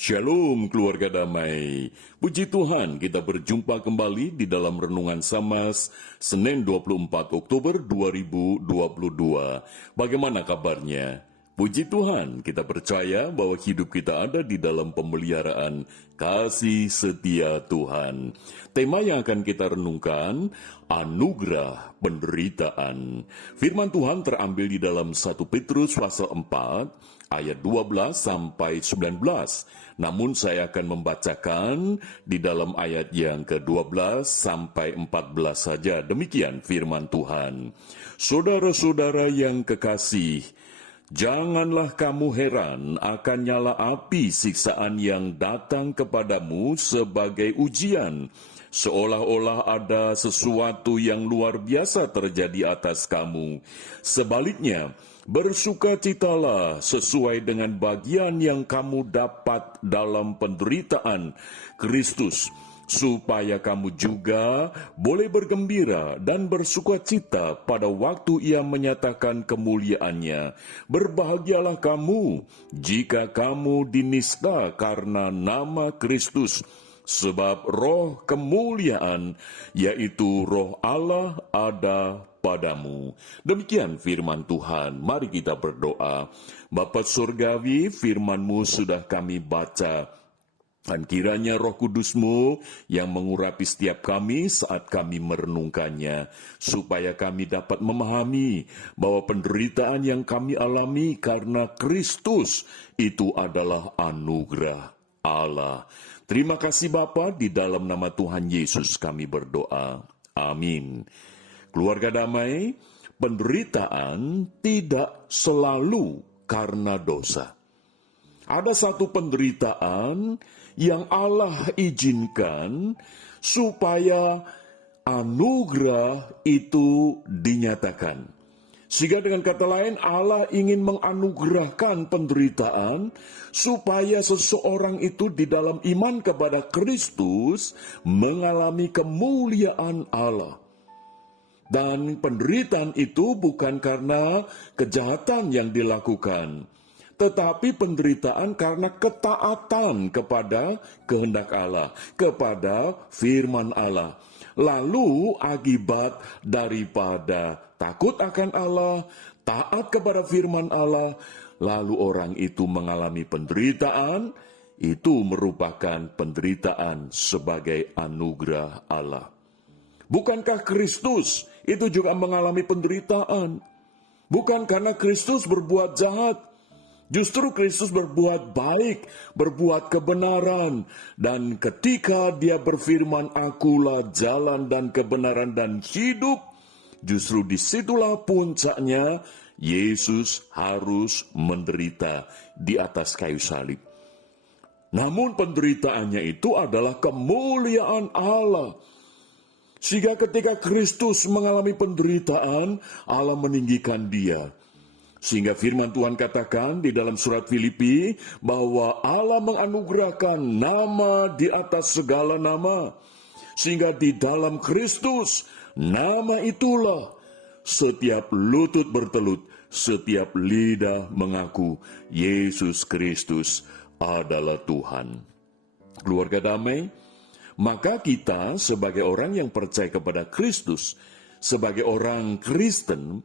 Shalom keluarga damai. Puji Tuhan kita berjumpa kembali di dalam Renungan Samas Senin 24 Oktober 2022. Bagaimana kabarnya? Puji Tuhan kita percaya bahwa hidup kita ada di dalam pemeliharaan kasih setia Tuhan. Tema yang akan kita renungkan, anugerah penderitaan. Firman Tuhan terambil di dalam 1 Petrus pasal 4 ayat 12 sampai 19. Namun saya akan membacakan di dalam ayat yang ke-12 sampai 14 saja. Demikian firman Tuhan. Saudara-saudara yang kekasih, janganlah kamu heran akan nyala api siksaan yang datang kepadamu sebagai ujian, seolah-olah ada sesuatu yang luar biasa terjadi atas kamu. Sebaliknya, bersukacitalah sesuai dengan bagian yang kamu dapat dalam penderitaan Kristus, supaya kamu juga boleh bergembira dan bersukacita pada waktu Ia menyatakan kemuliaannya. Berbahagialah kamu jika kamu dinista karena nama Kristus, sebab roh kemuliaan, yaitu roh Allah ada padamu. Demikian firman Tuhan. Mari kita berdoa. Bapa Surgawi, firman-Mu sudah kami baca. Dan kiranya Roh Kudus-Mu yang mengurapi setiap kami saat kami merenungkannya, supaya kami dapat memahami bahwa penderitaan yang kami alami karena Kristus itu adalah anugerah Allah. Terima kasih Bapa, di dalam nama Tuhan Yesus kami berdoa. Amin. Keluarga damai, penderitaan tidak selalu karena dosa. Ada satu penderitaan yang Allah izinkan supaya anugerah itu dinyatakan. Sehingga dengan kata lain, Allah ingin menganugerahkan penderitaan supaya seseorang itu di dalam iman kepada Kristus mengalami kemuliaan Allah. Dan penderitaan itu bukan karena kejahatan yang dilakukan, tetapi penderitaan karena ketaatan kepada kehendak Allah, kepada firman Allah. Lalu akibat daripada takut akan Allah, taat kepada firman Allah, lalu orang itu mengalami penderitaan, itu merupakan penderitaan sebagai anugerah Allah. Bukankah Kristus itu juga mengalami penderitaan? Bukan karena Kristus berbuat jahat, justru Kristus berbuat baik, berbuat kebenaran. Dan ketika Dia berfirman, "Akulah jalan dan kebenaran dan hidup," justru disitulah puncaknya Yesus harus menderita di atas kayu salib. Namun penderitaannya itu adalah kemuliaan Allah. Sehingga ketika Kristus mengalami penderitaan, Allah meninggikan Dia. Sehingga firman Tuhan katakan di dalam surat Filipi bahwa Allah menganugerahkan nama di atas segala nama. Sehingga di dalam Kristus, nama itulah setiap lutut bertelut, setiap lidah mengaku Yesus Kristus adalah Tuhan. Keluarga damai, maka kita sebagai orang yang percaya kepada Kristus, sebagai orang Kristen,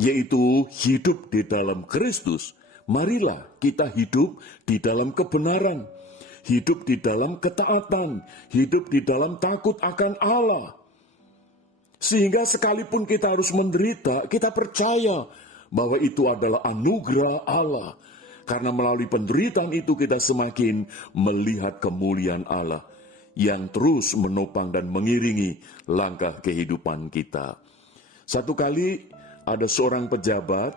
yaitu hidup di dalam Kristus, marilah kita hidup di dalam kebenaran, hidup di dalam ketaatan, hidup di dalam takut akan Allah. Sehingga sekalipun kita harus menderita, kita percaya bahwa itu adalah anugerah Allah. Karena melalui penderitaan itu kita semakin melihat kemuliaan Allah yang terus menopang dan mengiringi langkah kehidupan kita. Satu kali ada seorang pejabat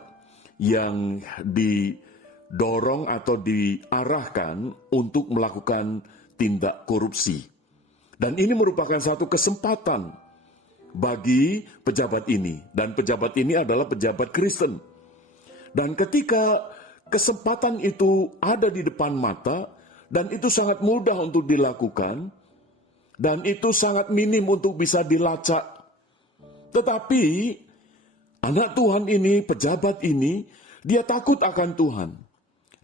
yang didorong atau diarahkan untuk melakukan tindak korupsi. Dan ini merupakan satu kesempatan bagi pejabat ini. Dan pejabat ini adalah pejabat Kristen. Dan ketika kesempatan itu ada di depan mata, dan itu sangat mudah untuk dilakukan, dan itu sangat minim untuk bisa dilacak. Tetapi anak Tuhan ini, pejabat ini, dia takut akan Tuhan.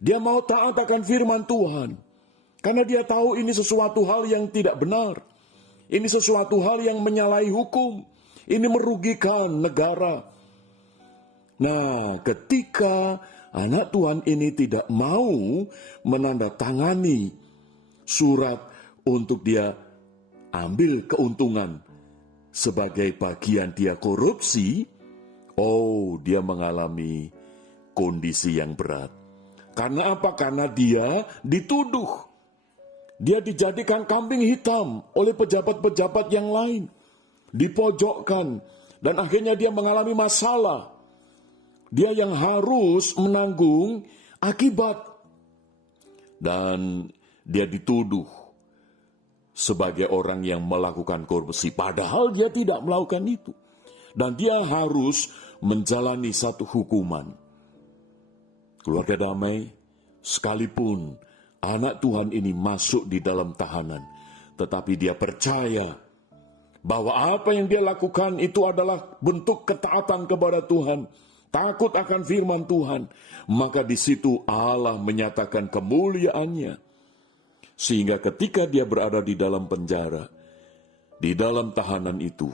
Dia mau taat akan firman Tuhan. Karena dia tahu ini sesuatu hal yang tidak benar. Ini sesuatu hal yang menyalahi hukum. Ini merugikan negara. Nah, ketika anak Tuhan ini tidak mau menandatangani surat untuk dia ambil keuntungan sebagai bagian dia korupsi, dia mengalami kondisi yang berat. Karena apa? Karena dia dituduh. Dia dijadikan kambing hitam oleh pejabat-pejabat yang lain. Dipojokkan. Dan akhirnya dia mengalami masalah. Dia yang harus menanggung akibat. Dan dia dituduh sebagai orang yang melakukan korupsi. Padahal dia tidak melakukan itu. Dan dia harus menjalani satu hukuman. Keluarga damai, sekalipun anak Tuhan ini masuk di dalam tahanan, tetapi dia percaya bahwa apa yang dia lakukan itu adalah bentuk ketaatan kepada Tuhan, takut akan firman Tuhan. Maka di situ Allah menyatakan kemuliaannya. Sehingga ketika dia berada di dalam penjara, di dalam tahanan itu,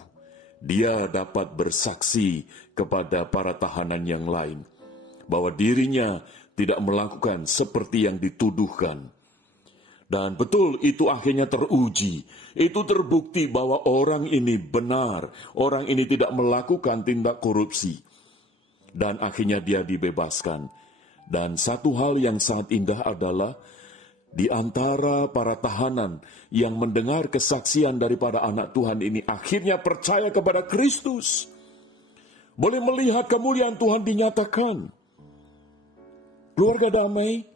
dia dapat bersaksi kepada para tahanan yang lain bahwa dirinya tidak melakukan seperti yang dituduhkan. Dan betul itu akhirnya teruji. Itu terbukti bahwa orang ini benar. Orang ini tidak melakukan tindak korupsi. Dan akhirnya dia dibebaskan. Dan satu hal yang sangat indah adalah di antara para tahanan yang mendengar kesaksian daripada anak Tuhan ini akhirnya percaya kepada Kristus. Boleh melihat kemuliaan Tuhan dinyatakan. Keluarga damai,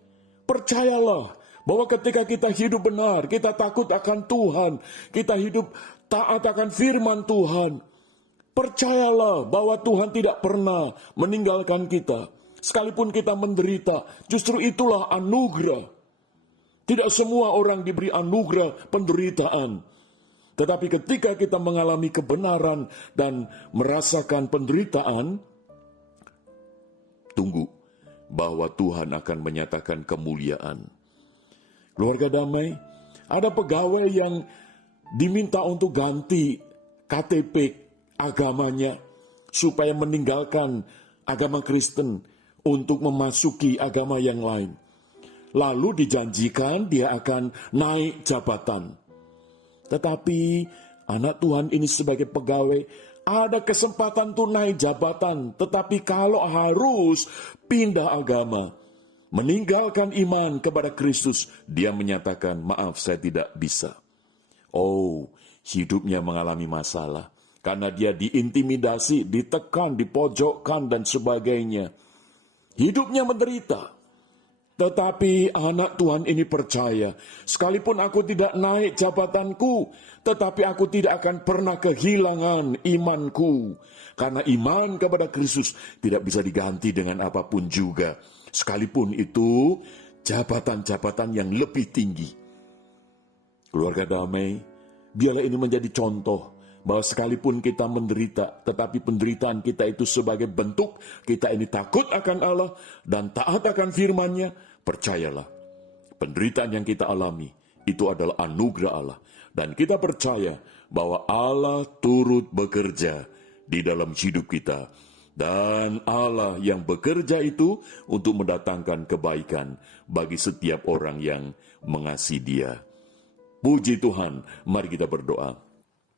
percayalah bahwa ketika kita hidup benar, kita takut akan Tuhan, kita hidup taat akan firman Tuhan. Percayalah bahwa Tuhan tidak pernah meninggalkan kita. Sekalipun kita menderita, justru itulah anugerah. Tidak semua orang diberi anugerah penderitaan. Tetapi ketika kita mengalami kebenaran dan merasakan penderitaan, tunggu bahwa Tuhan akan menyatakan kemuliaan. Keluarga damai, ada pegawai yang diminta untuk ganti KTP agamanya supaya meninggalkan agama Kristen untuk memasuki agama yang lain. Lalu dijanjikan dia akan naik jabatan. Tetapi anak Tuhan ini sebagai pegawai ada kesempatan untuk naik jabatan, tetapi kalau harus pindah agama, meninggalkan iman kepada Kristus, dia menyatakan, maaf saya tidak bisa. Hidupnya mengalami masalah, karena dia diintimidasi, ditekan, dipojokkan, dan sebagainya. Hidupnya menderita. Tetapi anak Tuhan ini percaya, sekalipun aku tidak naik jabatanku, tetapi aku tidak akan pernah kehilangan imanku. Karena iman kepada Kristus tidak bisa diganti dengan apapun juga. Sekalipun itu jabatan-jabatan yang lebih tinggi. Keluarga damai, biarlah ini menjadi contoh bahwa sekalipun kita menderita, tetapi penderitaan kita itu sebagai bentuk kita ini takut akan Allah dan taat akan firman-Nya. Percayalah, penderitaan yang kita alami itu adalah anugerah Allah. Dan kita percaya bahwa Allah turut bekerja di dalam hidup kita. Dan Allah yang bekerja itu untuk mendatangkan kebaikan bagi setiap orang yang mengasihi Dia. Puji Tuhan, mari kita berdoa.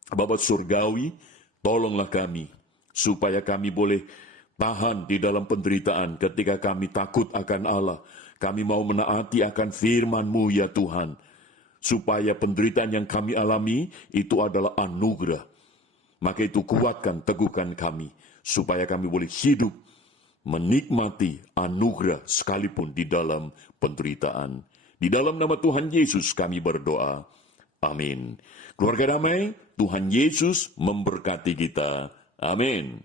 Bapa Surgawi, tolonglah kami, supaya kami boleh tahan di dalam penderitaan ketika kami takut akan Allah. Kami mau menaati akan firman-Mu ya Tuhan, supaya penderitaan yang kami alami itu adalah anugerah. Maka itu kuatkan, teguhkan kami, supaya kami boleh hidup, menikmati anugerah sekalipun di dalam penderitaan. Di dalam nama Tuhan Yesus kami berdoa. Amin. Keluarga damai, Tuhan Yesus memberkati kita. Amin.